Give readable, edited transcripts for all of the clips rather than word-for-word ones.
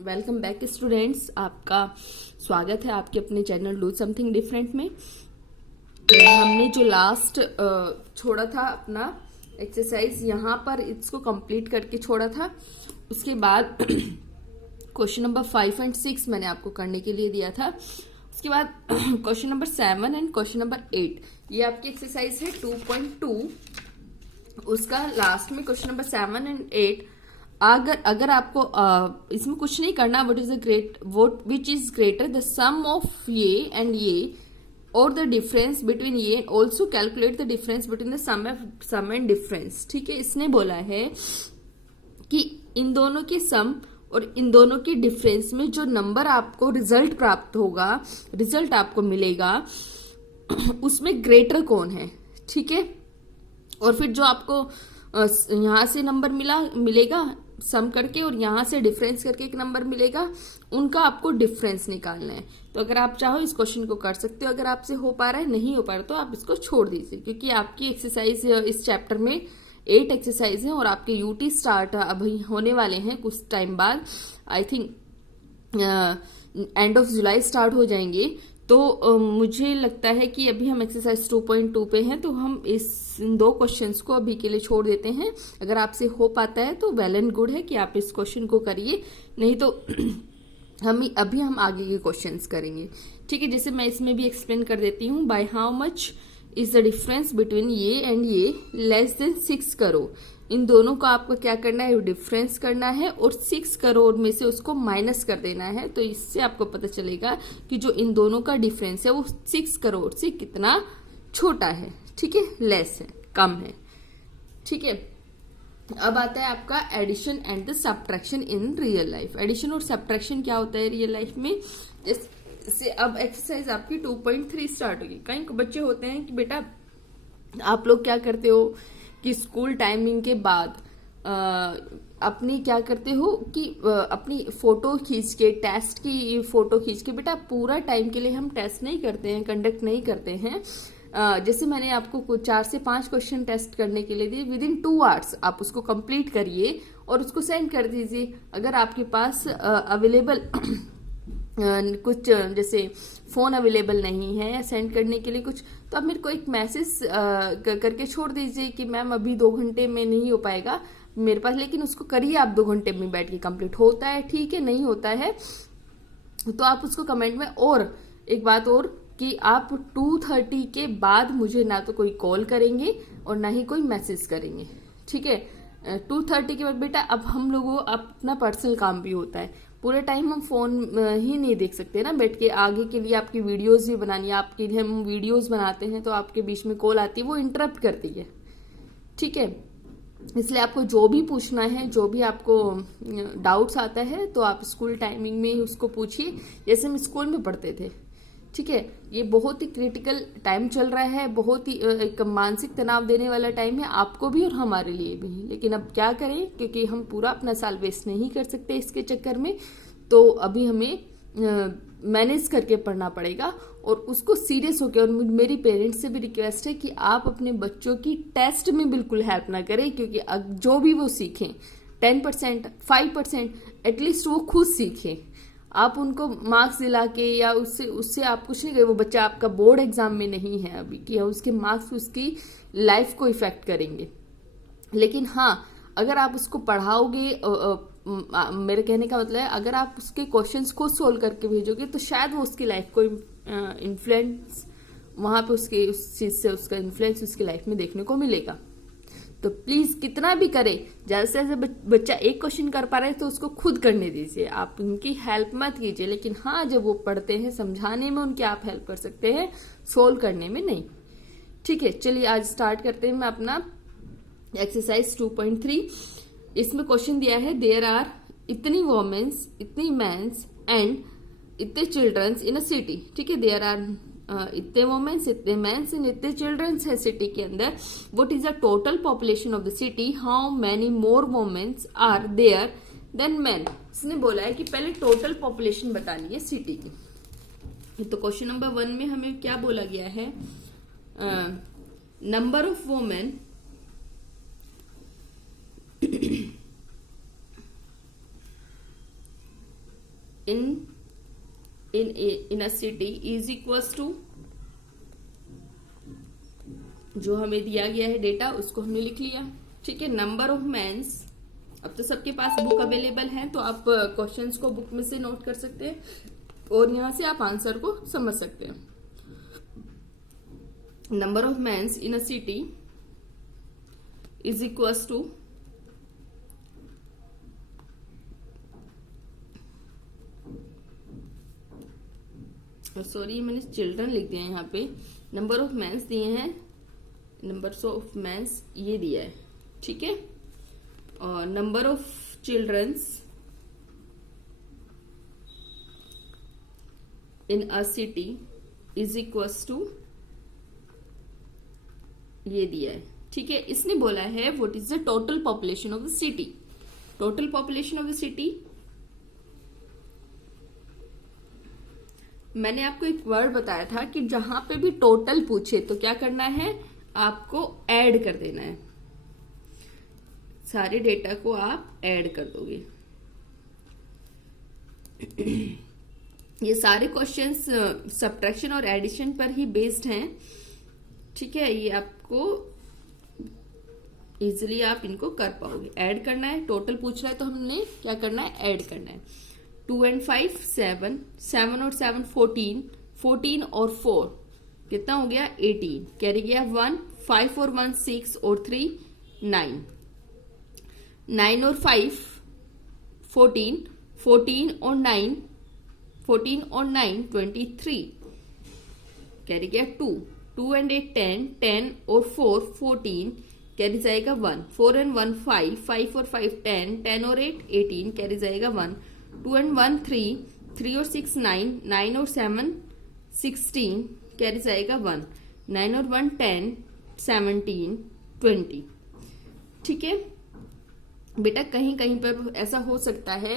Welcome back students, आपका स्वागत है आपके अपने चैनल डू समथिंग डिफरेंट में। हमने जो लास्ट छोड़ा था अपना एक्सरसाइज यहाँ पर इसको कंप्लीट करके छोड़ा था। उसके बाद क्वेश्चन नंबर 5 एंड 6 मैंने आपको करने के लिए दिया था। उसके बाद question number 7 and question number 8 ये आपकी एक्सरसाइज है 2.2। उसका लास्ट में क्वेश्चन नंबर 7 एंड 8 अगर आपको इसमें कुछ नहीं करना, which is greater the sum of ये एंड ये और द डिफरेंस बिटवीन ये and also calculate the difference between the sum and difference. ठीक है, इसने बोला है कि इन दोनों के सम और इन दोनों के डिफरेंस में जो नंबर आपको रिजल्ट प्राप्त होगा, रिजल्ट आपको मिलेगा, उसमें ग्रेटर कौन है। ठीक है, और फिर जो आपको यहां से नंबर मिलेगा सम करके और यहां से डिफरेंस करके एक नंबर मिलेगा, उनका आपको डिफरेंस निकालना है। तो अगर आप चाहो इस क्वेश्चन को कर सकते हो, अगर आपसे हो पा रहा है, नहीं हो पा रहा तो आप इसको छोड़ दीजिए, क्योंकि आपकी एक्सरसाइज इस चैप्टर में 8 एक्सरसाइज हैं और आपके यूटी स्टार्ट अभी होने वाले हैं कुछ टाइम बाद। I think end of July start हो जाएंगे। तो मुझे लगता है कि अभी हम एक्सरसाइज 2.2 पे हैं, तो हम इन 2 क्वेश्चंस को अभी के लिए छोड़ देते हैं। अगर आपसे हो पाता है तो वेल एंड गुड है कि आप इस क्वेश्चन को करिए, नहीं तो हम आगे के क्वेश्चंस करेंगे। ठीक है, जैसे मैं इसमें भी एक्सप्लेन कर देती हूँ। By how much is the difference between ये एंड ये लेस देन 6 करोड़। इन दोनों को आपको क्या करना है, डिफरेंस करना है और 6 करोड़ में से उसको माइनस कर देना है। तो इससे आपको पता चलेगा कि जो इन दोनों का डिफरेंस है वो 6 करोड़ से कितना छोटा है। ठीक है, लेस है, कम है। ठीक है, अब आता है आपका addition and the subtraction in real life. Addition और सब्ट्रैक्शन क्या होता है रियल लाइफ में, जैसे अब एक्सरसाइज आपकी 2.3 स्टार्ट होगी। कई बच्चे होते हैं कि बेटा आप लोग क्या करते हो कि स्कूल टाइमिंग के बाद अपनी क्या करते हो कि अपनी फोटो खींच के, टेस्ट की फोटो खींच के, बेटा पूरा टाइम के लिए हम टेस्ट नहीं करते हैं, कंडक्ट नहीं करते हैं। जैसे मैंने आपको कुछ 4 से 5 क्वेश्चन टेस्ट करने के लिए दिए, विद इन 2 आवर्स आप उसको कंप्लीट करिए और उसको सेंड कर दीजिए। अगर आपके पास अवेलेबल कुछ जैसे फोन अवेलेबल नहीं है या सेंड करने के लिए कुछ, तो आप मेरे को एक मैसेज करके छोड़ दीजिए कि मैम अभी 2 घंटे में नहीं हो पाएगा मेरे पास, लेकिन उसको करिए आप 2 घंटे में बैठ के कंप्लीट। होता है ठीक है, नहीं होता है तो आप उसको कमेंट में। और एक बात और कि आप 2:30 के बाद मुझे ना तो कोई कॉल करेंगे और ना ही कोई मैसेज करेंगे। ठीक है, 2:30 के बाद बेटा अब हम लोगों को अपना पर्सनल काम भी होता है, पूरे टाइम हम फोन ही नहीं देख सकते ना बैठ के। आगे के लिए आपकी वीडियोस भी बनानी है, आपके लिए हम वीडियोस बनाते हैं तो आपके बीच में कॉल आती है, वो इंटरप्ट करती है। ठीक है, इसलिए आपको जो भी पूछना है, जो भी आपको डाउट्स आता है तो आप स्कूल टाइमिंग में ही उसको पूछिए, जैसे हम स्कूल में पढ़ते थे। ठीक है, ये बहुत ही क्रिटिकल टाइम चल रहा है, बहुत ही एक मानसिक तनाव देने वाला टाइम है आपको भी और हमारे लिए भी। लेकिन अब क्या करें, क्योंकि हम पूरा अपना साल वेस्ट नहीं कर सकते इसके चक्कर में, तो अभी हमें मैनेज करके पढ़ना पड़ेगा और उसको सीरियस होकर। और मेरी पेरेंट्स से भी रिक्वेस्ट है कि आप अपने बच्चों की टेस्ट में बिल्कुल हेल्प ना करें, क्योंकि जो भी वो सीखें 10%, 5% एटलीस्ट वो खुद सीखें। आप उनको मार्क्स दिला के या उससे आप कुछ नहीं करें। वो बच्चा आपका बोर्ड एग्जाम में नहीं है अभी कि उसके मार्क्स उसकी लाइफ को इफेक्ट करेंगे। लेकिन हाँ, अगर आप उसको पढ़ाओगे, मेरे कहने का मतलब है अगर आप उसके क्वेश्चंस खुद सोल्व करके भेजोगे तो शायद वो उसकी लाइफ को इन्फ्लुएंस वहां पे उसके उस चीज से उसका इन्फ्लुएंस उसकी लाइफ में देखने को मिलेगा। तो प्लीज कितना भी करे, ज्यादा से ज्यादा बच्चा एक क्वेश्चन कर पा रहा है तो उसको खुद करने दीजिए, आप उनकी हेल्प मत कीजिए। लेकिन हाँ, जब वो पढ़ते हैं समझाने में उनकी आप हेल्प कर सकते हैं, सोल्व करने में नहीं। ठीक है, चलिए आज स्टार्ट करते हैं मैं अपना एक्सरसाइज 2.3। इसमें क्वेश्चन दिया है, देयर आर इतनी वोमेन्स, इतनी मैंस एंड इतने चिल्ड्रंस इन अ सिटी। ठीक है, देयर आर इतने वोमेन्स, इतने मैंस एंड इतने चिल्ड्रंस है सिटी के अंदर। What is the total population of the city, how many more womens are there than man. इसने बोला है कि पहले टोटल पॉपुलेशन बतानी है सिटी की। तो क्वेश्चन नंबर 1 में हमें क्या बोला गया है, number of women in a city is equals to, जो हमें दिया गया है डेटा उसको हमने लिख लिया। ठीक है, नंबर ऑफ मेंस, अब तो सबके पास बुक अवेलेबल है तो आप क्वेश्चंस को बुक में से नोट कर सकते हैं और यहां से आप आंसर को समझ सकते हैं। Number of mens in a city is equals to, sorry मैंने चिल्ड्रन लिख दिया है यहाँ पे, नंबर ऑफ मेंस दिए हैं, नंबर ऑफ मेंस ये दिया है। ठीक है, और number of childrens in a city is equals to, ये दिया है। ठीक है, इसने बोला है what is the total population of the city. Total population of the city, मैंने आपको एक वर्ड बताया था कि जहां पे भी टोटल पूछे तो क्या करना है, आपको ऐड कर देना है, सारे डेटा को आप ऐड कर दोगे। ये सारे क्वेश्चंस सब्ट्रैक्शन और एडिशन पर ही बेस्ड हैं। ठीक है, ये आपको इजिली आप इनको कर पाओगे। ऐड करना है, टोटल पूछ रहा है तो हमने क्या करना है, ऐड करना है। 2 and 5 7, 7 और 7 14, 14 और 4 कितना हो गया 18, कैरी गया 1, 5 और 1 6 और 3 9, 9 और 5 14, 14 और 9 23, कैरी गया 2, 2 and 8 10, 10 और 4 14, कैरी जाएगा 1, 4 and 1 5, 5 और 5 10, 10 और 8 18, कैरी जाएगा 1, 2 and 1 3, 3 और 6 9, 9 और 7 16, कैरी जाएगा 1, 9 और 1 10, 17 20। ठीक है बेटा, कहीं कहीं पर ऐसा हो सकता है,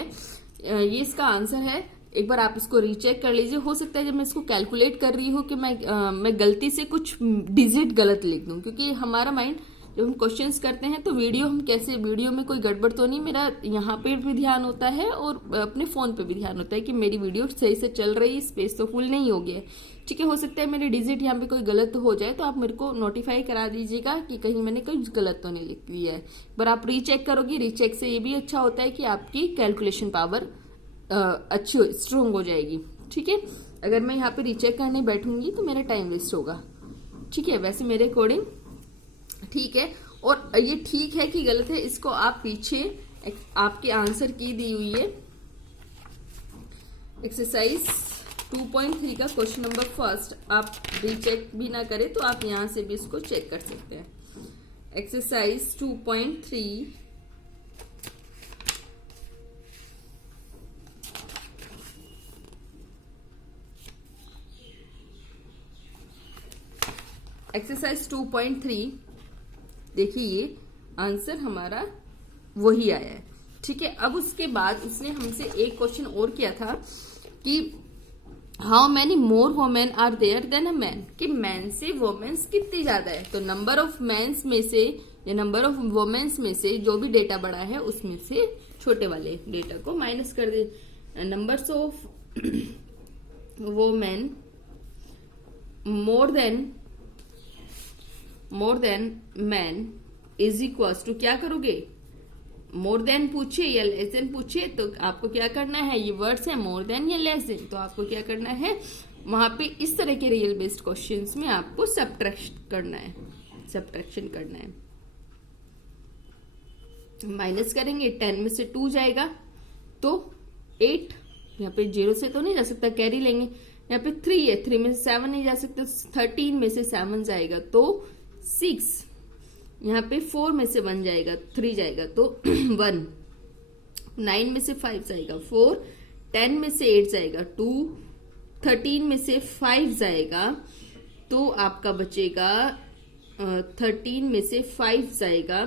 ये इसका आंसर है, एक बार आप इसको रीचेक कर लीजिए। हो सकता है जब मैं इसको कैलकुलेट कर रही हूँ कि मैं गलती से कुछ डिजिट गलत लिख दूं, क्योंकि हमारा माइंड जब हम क्वेश्चंस करते हैं तो वीडियो हम कैसे, वीडियो में कोई गड़बड़ तो नहीं, मेरा यहाँ पे भी ध्यान होता है और अपने फोन पे भी ध्यान होता है कि मेरी वीडियो सही से चल रही है, स्पेस तो फुल नहीं हो गया। ठीक है, हो सकता है मेरे डिजिट यहाँ पे कोई गलत हो जाए तो आप मेरे को नोटिफाई करा दीजिएगा कि कहीं मैंने कोई गलत तो नहीं लिख दिया है। पर आप रीचेक करोगे, रीचेक से ये भी अच्छा होता है कि आपकी कैलकुलेशन पावर अच्छी स्ट्रोंग हो जाएगी। ठीक है, अगर मैं यहाँ पे रीचेक करने बैठूंगी तो मेरा टाइम वेस्ट होगा। ठीक है, वैसे मेरे अकॉर्डिंग ठीक है, और ये ठीक है कि गलत है इसको आप पीछे आपके आंसर की दी हुई है एक्सरसाइज 2.3 का क्वेश्चन नंबर फर्स्ट, आप रीचेक भी ना करें तो आप यहां से भी इसको चेक कर सकते हैं। एक्सरसाइज 2.3 एक्सरसाइज 2.3 देखिए, ये आंसर हमारा वही आया है। ठीक है, अब उसके बाद उसने हमसे एक क्वेश्चन और किया था कि how many more women are there than a man, कि मैन से वोमेन्स कितनी ज्यादा है। तो नंबर ऑफ मैंस में से या नंबर ऑफ वोमेन्स में से जो भी डेटा बड़ा है उसमें से छोटे वाले डेटा को माइनस कर दे। Numbers of women more than man is equals to, क्या करोगे, मोर देन पूछे या लेस देन पूछे तो आपको क्या करना है, ये वर्ड्स है मोर देन या लेस देन, तो आपको क्या करना है वहां पे इस तरह के रियल बेस्ड क्वेश्चंस में आपको सब्ट्रैक्शन करना है। माइनस करेंगे, 10 में से 2 जाएगा तो 8, यहाँ पे 0 से तो नहीं जा सकता, कैरी लेंगे। यहाँ पे 3 है, 3 में से 7 नहीं जा सकता, 13 में से 7 जाएगा तो 6, यहाँ पे 4 में से 1 जाएगा, 3 जाएगा तो 1, 9 में से 5 जाएगा 4, 10 में से 8 जाएगा 2, 13 में से 5 जाएगा तो आपका बचेगा 13 में से 5 जाएगा,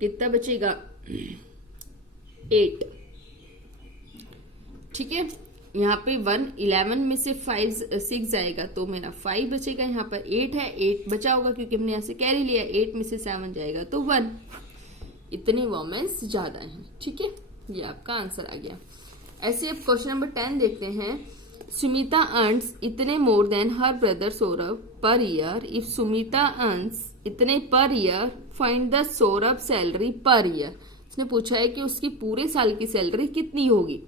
कितना बचेगा 8। ठीक है, यहाँ पे 11 में से 6 जाएगा तो मेरा 5 बचेगा, यहाँ पर 8 है, 8 बचा होगा क्योंकि हमने यहाँ से कैरी लिया, 8 में से 7 जाएगा तो 1। इतने वोमेन्स ज्यादा हैं। ठीक है, ये आपका आंसर आ गया। ऐसे अब क्वेश्चन नंबर 10 देखते हैं। सुमिता अर्न्स इतने more than her brother Saurabh per year. If Sumita earns इतने per year find the Saurabh salary per year. उसने पूछा है कि उसकी पूरे साल की सैलरी कितनी होगी।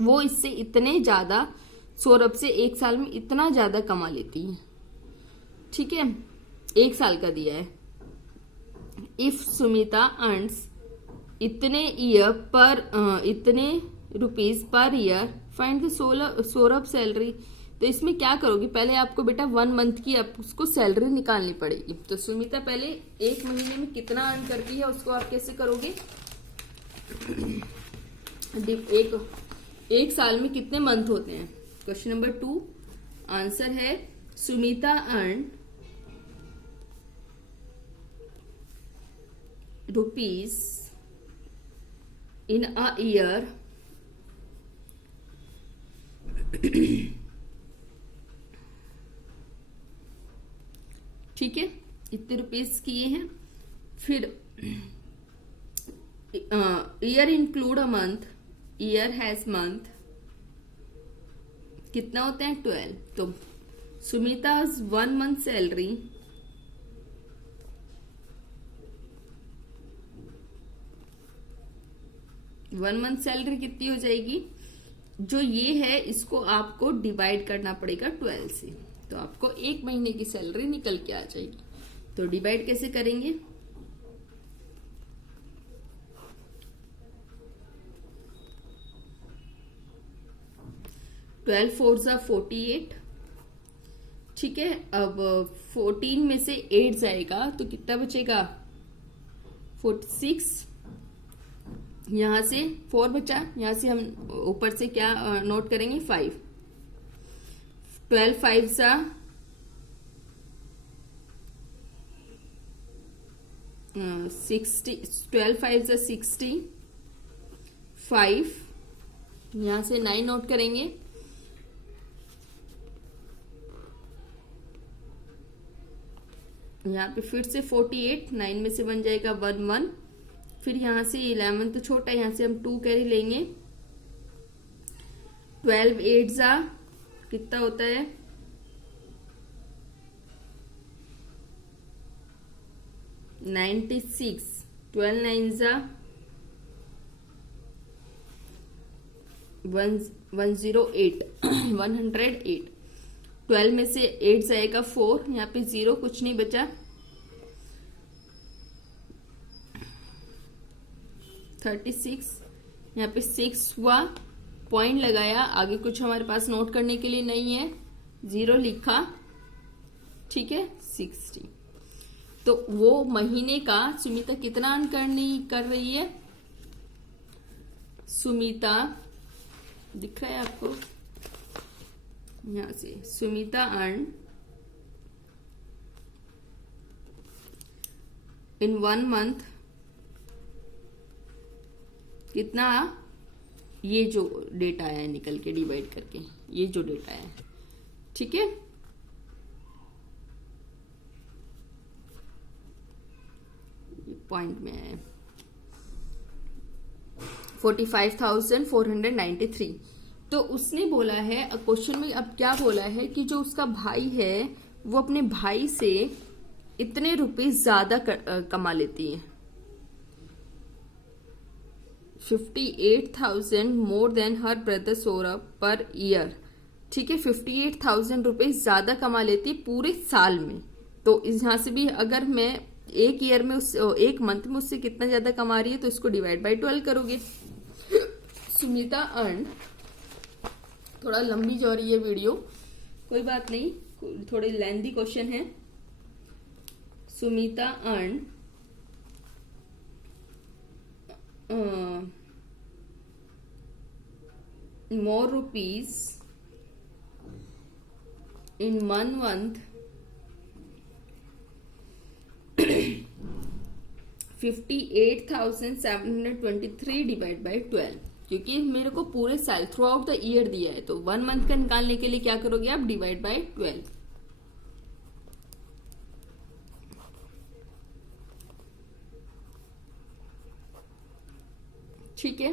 वो इससे इतने ज्यादा, सौरभ से एक साल में इतना ज्यादा कमा लेती है। ठीक है, एक साल का दिया है। इफ सुमिता अर्न्स इतने ईयर पर इतने rupees per year find the Saurabh salary. तो इसमें क्या करोगे, पहले आपको बेटा 1 मंथ की आप उसको सैलरी निकालनी पड़ेगी। तो सुमिता पहले एक महीने में कितना अर्न करती है उसको आप कैसे करोगे, एक साल में कितने मंथ होते हैं। क्वेश्चन नंबर 2 आंसर है Sumita earn rupees in a year ठीक है, इतने रुपीस किए हैं। फिर year include a month, year has month, कितना होता है 12। तो सुमिता's 1 month सैलरी 1 मंथ सैलरी कितनी हो जाएगी, जो ये है इसको आपको डिवाइड करना पड़ेगा 12 से। तो आपको एक महीने की सैलरी निकल के आ जाएगी। तो डिवाइड कैसे करेंगे, ट्वेल्व 4 सा 48। ठीक है, अब 14 में से 8 जाएगा तो कितना बचेगा 46। यहां से 4 बचा, यहां से हम ऊपर से क्या नोट करेंगे 5। 12 5 सा 60, 12 5 सा 60, 5 यहां से 9 नोट करेंगे। यहाँ पे फिर से 48, 9 में से बन जाएगा 1 1। फिर यहां से 11 तो छोटा है, यहां से हम 2 कैरी लेंगे। 12 8 जा कितना होता है 96। 12 9 जा 108 108। 12 में से 8 जाएगा 4, यहाँ पे 0 कुछ नहीं बचा। 36 यहाँ पे 6 हुआ, पॉइंट लगाया, आगे कुछ हमारे पास नोट करने के लिए नहीं है, 0 लिखा। ठीक है 60। तो वो महीने का सुमिता कितना अर्न कर रही है, सुमिता दिख रहा है आपको यहां से, सुमिता अर्न इन 1 मंथ कितना, ये जो डेटा आया है निकल के डिवाइड करके, ये जो डेटा है। ठीक है, पॉइंट में है 45,493। तो उसने बोला है क्वेश्चन में, अब क्या बोला है कि जो उसका भाई है वो अपने भाई से इतने रुपए ज्यादा कमा लेती है, 58,000 मोर than her brother Saurabh per year. ठीक है, 58,000 रुपए ज्यादा कमा लेती है पूरे साल में। तो यहां से भी अगर मैं एक ईयर में एक मंथ में उससे कितना ज्यादा कमा रही है तो इसको डिवाइड बाय 12 करोगे। सुमिता अर्न, थोड़ा लंबी जा रही है वीडियो, कोई बात नहीं, थोड़े लेंथी क्वेश्चन है। Sumita earn more rupees in 1 month 58,723 divide by 12, क्योंकि मेरे को पूरे साल थ्रू आउट द ईयर दिया है, तो 1 मंथ का निकालने के लिए क्या करोगे आप, डिवाइड बाय 12। ठीक है,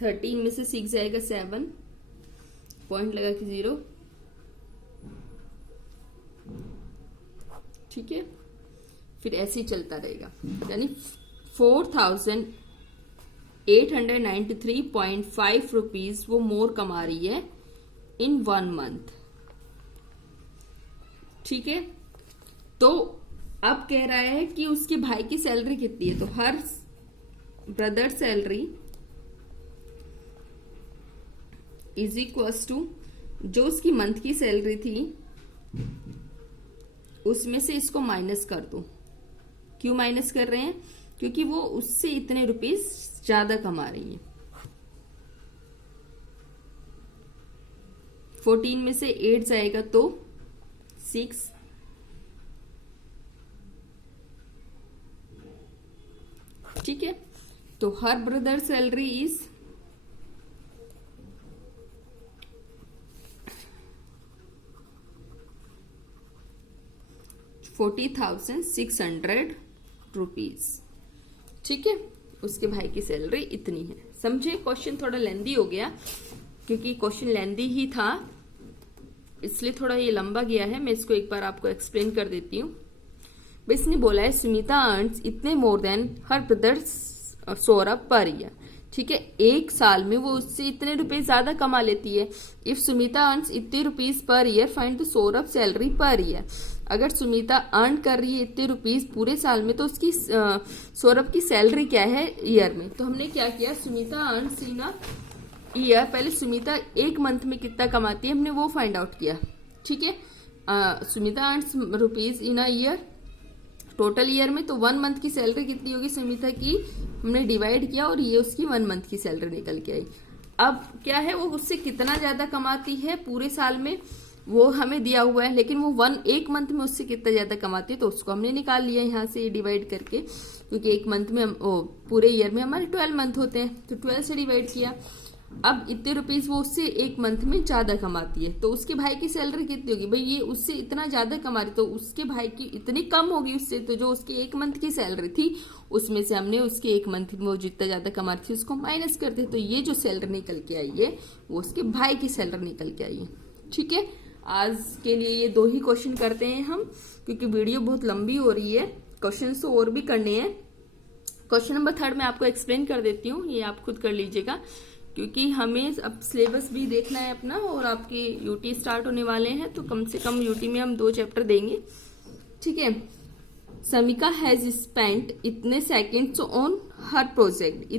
13 में से 6 जाएगा 7, पॉइंट लगा के 0, ठीक है। फिर ऐसे ही चलता रहेगा, यानी 4,893.5 रुपीज वो मोर कमा रही है इन 1 मंथ, ठीक है। तो अब कह रहा है कि उसके भाई की सैलरी कितनी है, तो हर brother salary is equals to जो उसकी मंथ की सैलरी थी उसमें से इसको माइनस कर दो। क्यों माइनस कर रहे हैं? क्योंकि वो उससे इतने रुपीस ज्यादा कमा रही है। 14 में से 8 जाएगा तो 6, ठीक है। तो हर ब्रदर सैलरी इज 40,600 रुपीज, ठीक है। उसके भाई की सैलरी इतनी है। समझे? क्वेश्चन थोड़ा लेंदी हो गया, क्योंकि क्वेश्चन लेंदी ही था इसलिए थोड़ा ये लंबा गया है। मैं इसको एक बार आपको एक्सप्लेन कर देती हूँ। इसने बोला है सुमिता अर्न्स इतने more than her brother Saurabh per year, ठीक है। एक साल में वो उससे इतने रुपए ज्यादा कमा लेती है। इफ सुमिता अर्न्स इतने rupees per year find the Saurabh salary per year. अगर सुमिता अर्न कर रही है इतने रुपीज पूरे साल में, तो उसकी सौरभ की सैलरी क्या है ईयर में। तो हमने क्या किया, Sumita earns in a year, पहले सुमिता एक मंथ में कितना कमाती है हमने वो फाइंड आउट किया, ठीक है। Sumita earns rupees in a year total year में, तो 1 मंथ की सैलरी कितनी होगी सुमिता की, हमने डिवाइड किया और ये उसकी 1 मंथ की सैलरी निकल के आई। अब क्या है, वो उससे कितना ज्यादा कमाती है पूरे साल में वो हमें दिया हुआ है, लेकिन वो एक मंथ में उससे कितना ज्यादा कमाती है तो उसको हमने निकाल लिया यहाँ से डिवाइड करके, क्योंकि एक मंथ में पूरे ईयर में हमारे 12 मंथ होते हैं, तो 12 से डिवाइड किया। अब इतने रुपीज वो उससे एक मंथ में ज्यादा कमाती है, तो उसके भाई की सैलरी कितनी होगी, भाई ये उससे इतना ज्यादा कमा रही तो उसके भाई की इतनी कम होगी उससे, तो जो उसकी एक मंथ की सैलरी थी उसमें से हमने उसके एक मंथ में वो जितना ज्यादा कमा रही थी उसको माइनस करते, तो ये जो सैलरी निकल के आई है वो उसके भाई की सैलरी निकल के आई है, ठीक है। आज के लिए ये 2 ही क्वेश्चन करते हैं हम, क्योंकि वीडियो बहुत लंबी हो रही है, क्वेश्चन तो और भी करने हैं। क्वेश्चन नंबर 3 मैं आपको एक्सप्लेन कर देती हूँ, ये आप खुद कर लीजिएगा, क्योंकि हमें अब सिलेबस भी देखना है अपना, और आपके यूटी स्टार्ट होने वाले हैं, तो कम से कम यूटी में हम 2 चैप्टर देंगे, ठीक है। समिका हैज स्पेंट इतने सेकेंड्स ऑन हर प्रोजेक्ट,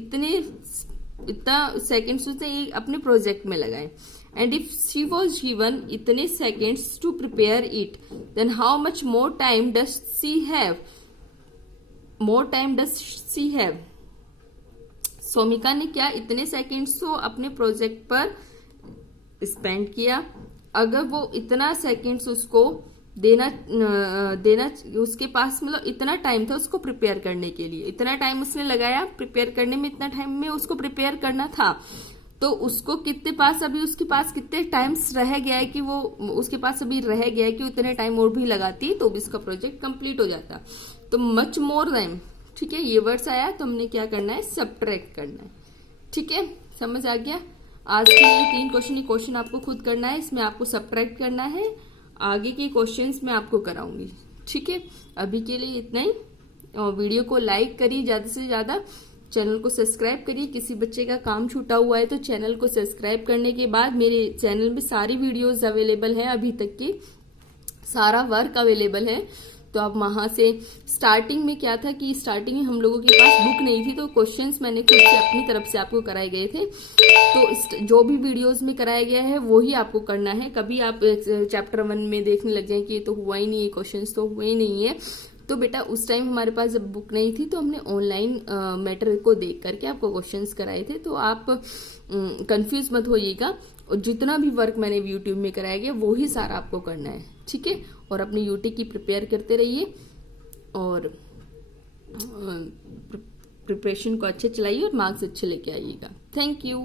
इतना सेकेंड्स उसने अपने प्रोजेक्ट में लगाए। And if she was given इतने seconds to prepare it, then how much more time does she have. Somika ने क्या इतने सेकेंड्स तो अपने प्रोजेक्ट पर स्पेंड किया। अगर वो इतना सेकेंड्स उसको देना उसके पास मतलब इतना टाइम था उसको प्रिपेयर करने के लिए, इतना टाइम उसने लगाया प्रिपेयर करने में, इतना टाइम में उसको प्रिपेयर करना था, तो उसको उसके पास कितने टाइम्स रह गया है कि वो उसके पास अभी रह गया है कि उतने टाइम और भी लगाती तो भी उसका प्रोजेक्ट कंप्लीट हो जाता। तो मच मोर देन, ठीक है, ये वर्ड्स आया तो हमने क्या करना है, सब्ट्रैक्ट करना है, ठीक है। समझ आ गया? आज के लिए 3 क्वेश्चन आपको खुद करना है, इसमें आपको सब्ट्रैक्ट करना है, आगे के क्वेश्चंस मैं आपको कराऊंगी, ठीक है। अभी के लिए इतना ही, और वीडियो को लाइक करिए ज्यादा से ज्यादा, चैनल को सब्सक्राइब करिए। किसी बच्चे का काम छूटा हुआ है तो चैनल को सब्सक्राइब करने के बाद मेरे चैनल में सारी वीडियोस अवेलेबल है, अभी तक की सारा वर्क अवेलेबल है, तो आप वहां से स्टार्टिंग में क्या था कि स्टार्टिंग में हम लोगों के पास बुक नहीं थी, तो क्वेश्चंस मैंने खुद से अपनी तरफ से आपको कराए गए थे, तो जो भी वीडियोस में कराया गया है वो ही आपको करना है। कभी आप चैप्टर 1 में देखने लग जाए कि ये तो हुआ ही नहीं है, क्वेश्चंस तो हुए ही नहीं है, तो बेटा उस टाइम हमारे पास जब बुक नहीं थी तो हमने ऑनलाइन मैटर को देख करके आपको क्वेश्चंस कराए थे, तो आप कंफ्यूज मत होइएगा, और जितना भी वर्क मैंने यूट्यूब में कराया गया वो ही सारा आपको करना है, ठीक है। और अपनी यूटी की प्रिपेयर करते रहिए और प्रिपरेशन को अच्छे चलाइए और मार्क्स अच्छे लेके आइएगा। Thank you.